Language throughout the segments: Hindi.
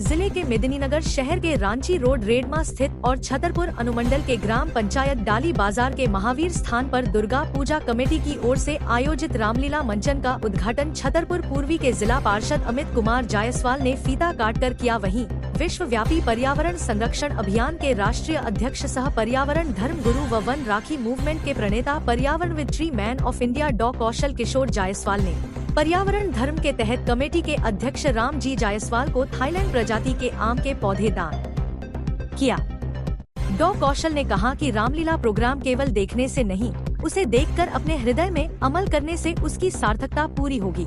जिले के मेदिनीनगर शहर के रांची रोड रेडमा स्थित और छतरपुर अनुमंडल के ग्राम पंचायत डाली बाजार के महावीर स्थान पर दुर्गा पूजा कमेटी की ओर से आयोजित रामलीला मंचन का उद्घाटन छतरपुर पूर्वी के जिला पार्षद अमित कुमार जायसवाल ने फीता काटकर किया। वहीं विश्वव्यापी पर्यावरण संरक्षण अभियान के राष्ट्रीय अध्यक्ष सह पर्यावरण धर्म गुरु व वन राखी मूवमेंट के प्रणेता पर्यावरणविद ट्री मैन ऑफ इंडिया डॉ कौशल किशोर जायसवाल ने पर्यावरण धर्म के तहत कमेटी के अध्यक्ष राम जी जायसवाल को थाईलैंड प्रजाति के आम के पौधे दान किया। डॉ कौशल ने कहा कि रामलीला प्रोग्राम केवल देखने से नहीं, उसे देखकर अपने हृदय में अमल करने से उसकी सार्थकता पूरी होगी।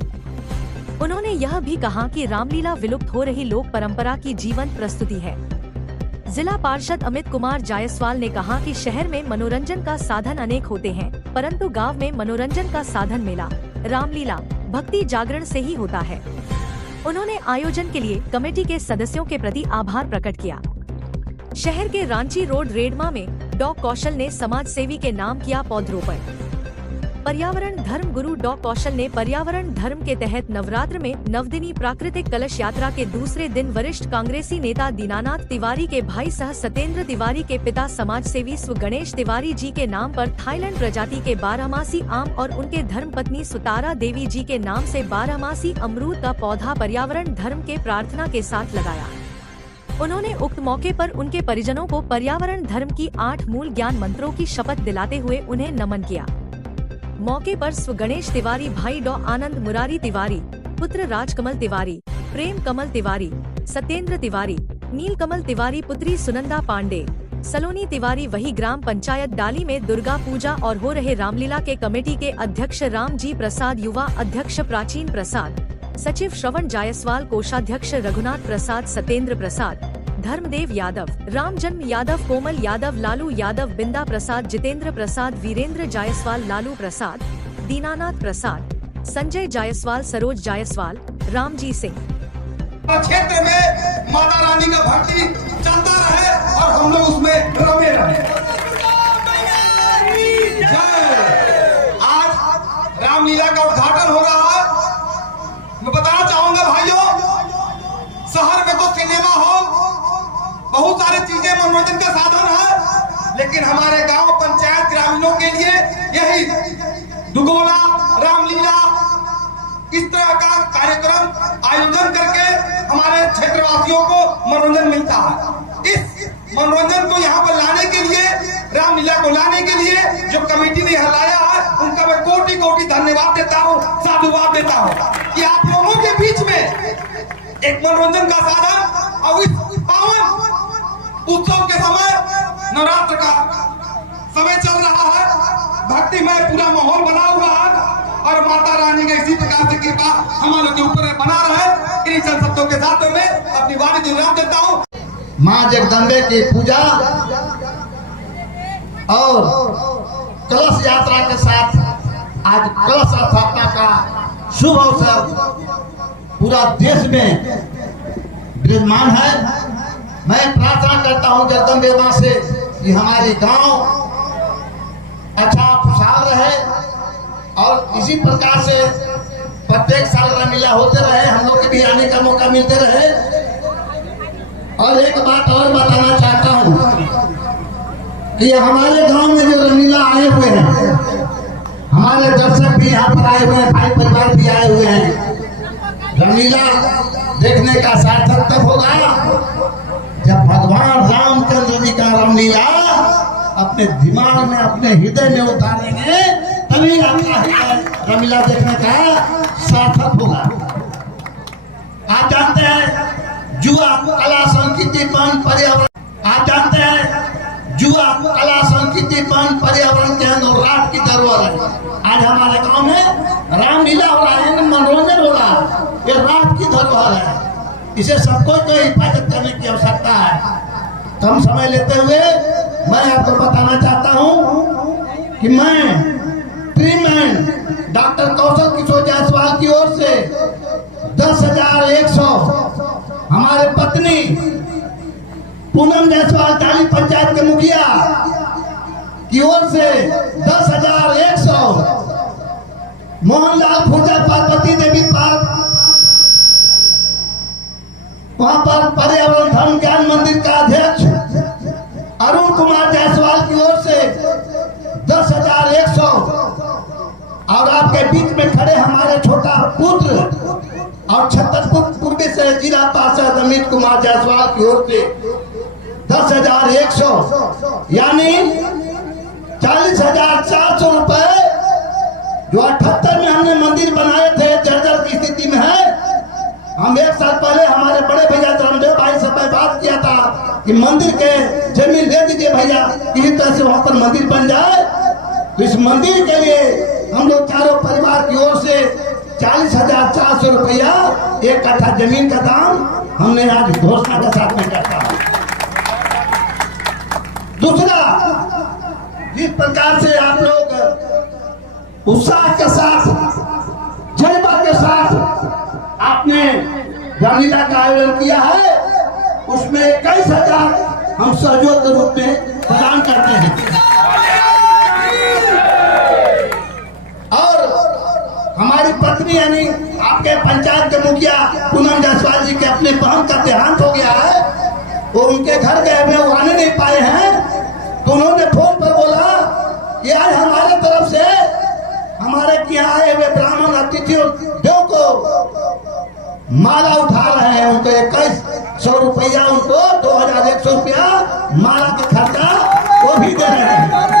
उन्होंने यह भी कहा कि रामलीला विलुप्त हो रही लोक परंपरा की जीवंत प्रस्तुति है। जिला पार्षद अमित कुमार जायसवाल ने कहा कि शहर में मनोरंजन का साधन अनेक होते हैं, परंतु गांव में मनोरंजन का साधन मेला, रामलीला, भक्ति जागरण से ही होता है। उन्होंने आयोजन के लिए कमेटी के सदस्यों के प्रति आभार प्रकट किया। शहर के रांची रोड रेडमा में डॉ कौशल ने समाज सेवी के नाम किया पौधरोपण। पर्यावरण धर्म गुरु डॉ कौशल ने पर्यावरण धर्म के तहत नवरात्र में नवदिनी प्राकृतिक कलश यात्रा के दूसरे दिन वरिष्ठ कांग्रेसी नेता दीनानाथ तिवारी के भाई सह सत्येंद्र तिवारी के पिता समाज सेवी स्व गणेश तिवारी जी के नाम पर थाईलैंड प्रजाति के बारहमासी आम और उनके धर्मपत्नी सुतारा देवी जी के नाम से बारहमासी अमरूद का पौधा पर्यावरण धर्म के प्रार्थना के साथ लगाया। उन्होंने उक्त मौके पर उनके परिजनों को पर्यावरण धर्म की 8 मूल ज्ञान मंत्रों की शपथ दिलाते हुए उन्हें नमन किया। मौके पर स्व गणेश तिवारी भाई डॉ आनंद मुरारी तिवारी, पुत्र राजकमल तिवारी, प्रेम कमल तिवारी, सत्येंद्र तिवारी, नील कमल तिवारी पुत्री सुनंदा पांडे, सलोनी तिवारी वही ग्राम पंचायत डाली में दुर्गा पूजा और हो रहे रामलीला के कमेटी के अध्यक्ष राम जी प्रसाद, युवा अध्यक्ष प्राचीन प्रसाद, सचिव श्रवण जायसवाल, कोषाध्यक्ष रघुनाथ प्रसाद, सत्येंद्र प्रसाद, धर्मदेव यादव, राम जन्म यादव, कोमल यादव, लालू यादव, बिंदा प्रसाद, जितेंद्र प्रसाद, वीरेंद्र जायसवाल, लालू प्रसाद, दीनानाथ प्रसाद, संजय जायसवाल, सरोज जायसवाल, रामजी सिंह। क्षेत्र में माता रानी का भक्ति चलता रहे और हम लोग उसमें रमे रहे। आज रामलीला का उद्घाटन हो रहा है। मैं बताना चाहूंगा भाइयों, शहर में तो सिनेमा हॉल, बहुत सारी चीजें मनोरंजन का साधन है, लेकिन हमारे गांव पंचायत ग्रामीणों के लिए यही दुगोला, रामलीला, इस तरह का कार्यक्रम आयोजन करके हमारे क्षेत्रवासियों को मनोरंजन मिलता है। इस मनोरंजन को यहाँ पर लाने के लिए, रामलीला को लाने के लिए जो कमेटी ने यहाँ लाया है, उनका मैं कोटि कोटि धन्यवाद देता हूँ, साधुवाद देता हूँ कि आप लोगों के बीच में एक मनोरंजन का साधन और इस पावन उत्सव के समय, नवरात्र का समय चल रहा है, भक्तिमय पूरा माहौल बना हुआ है और माता रानी का इसी प्रकार से कृपा हमारे के ऊपर बना रहे। इन चंद शब्दों के साथ में अपनी वाणी को विराम देता हूँ। माँ जगदम्बे की पूजा और कलश यात्रा के साथ आज कलश स्थापना का शुभ अवसर पूरा देश में विराजमान है। मैं प्रार्थना करता हूं जगदम्बे मां से कि हमारे गांव अच्छा खुशहाल रहे और इसी प्रकार से प्रत्येक साल रामलीला होते रहे, हम लोग के भी आने का मौका मिलते रहे। और एक बात और बताना चाहता हूं कि हमारे गांव में जो रामलीला आए हुए हैं, हमारे दर्शक भी यहाँ पर आए हुए हैं, भाई परिवार भी आए हुए हैं। रामलीला देखने का सार्थक तब होगा जब भगवान रामचंद्र जी का रामलीला अपने दिमाग में, अपने हृदय में उतारेंगे, तभी आपका रामलीला देखने का सार्थक होगा। आप जानते हैं जुआ, कला, संस्कृति, पान, पर्यावरण, आप जानते हैं जुआ, कला, संस्कृति, पान, पर्यावरण के अंदर रात की धरोहर है। आज हमारे गांव में रामलीला हो रहा है, मनोरंजन हो रहा है, ये रात की धरोहर है। इसे सबको तो हिफाजत करने की आवश्यकता है। कम समय लेते हुए मैं आपको बताना चाहता हूं कि मैं tree man doctor Kaushal Kishore Jaiswal की ओर से 10,100, हमारे पत्नी पूनम जायसवाल डाली पंचायत के मुखिया की ओर से 10,100, मोहनलाल फूजा पार्वती देवी पार्क वहां पर धर्म ज्ञान मंदिर का अध्यक्ष अरुण कुमार जायसवाल की ओर से 10,100 और आपके बीच में खड़े हमारे छोटा पुत्र और छतरपुर पूर्वी से जिला पार्षद अमित कुमार जायसवाल की ओर से 10,100 यानी 40,400 रुपए जो 78 में हमने मंदिर बनाए थे, जर्जर की स्थिति में है। हम 1 साल पहले हमारे बड़े भैया धर्मदेव भाई से मैं बात किया था कि मंदिर के जमीन दे दीजिए भैया, किसी तरह से वहां पर मंदिर बन जाए। तो इस मंदिर के लिए हम लोग चारों परिवार की ओर से 40,400 रुपया 1 कट्ठा जमीन का दाम हमने आज घोषणा के साथ में करता है। दूसरा, जिस प्रकार से आप लोग उत्साह के साथ, जज्बा के साथ आपने रामलीला का आयोजन किया है, उसमें 21,000 हम सहयोग के रूप में प्रदान करते हैं। और हमारी पत्नी यानी आपके पंचायत के मुखिया पूनम जायसवाल जी के अपने बहन का देहांत हो गया है, वो उनके घर गए हुए, वो आने नहीं पाए हैं। तो उन्होंने फोन पर बोला कि आज हमारे तरफ से हमारे यहाँ आए हुए ब्राह्मण अतिथि देव को माला उठा रहे हैं, उनको 2100 रुपया, उनको 2,100 रुपया माला का खर्चा वो भी दे रहे हैं।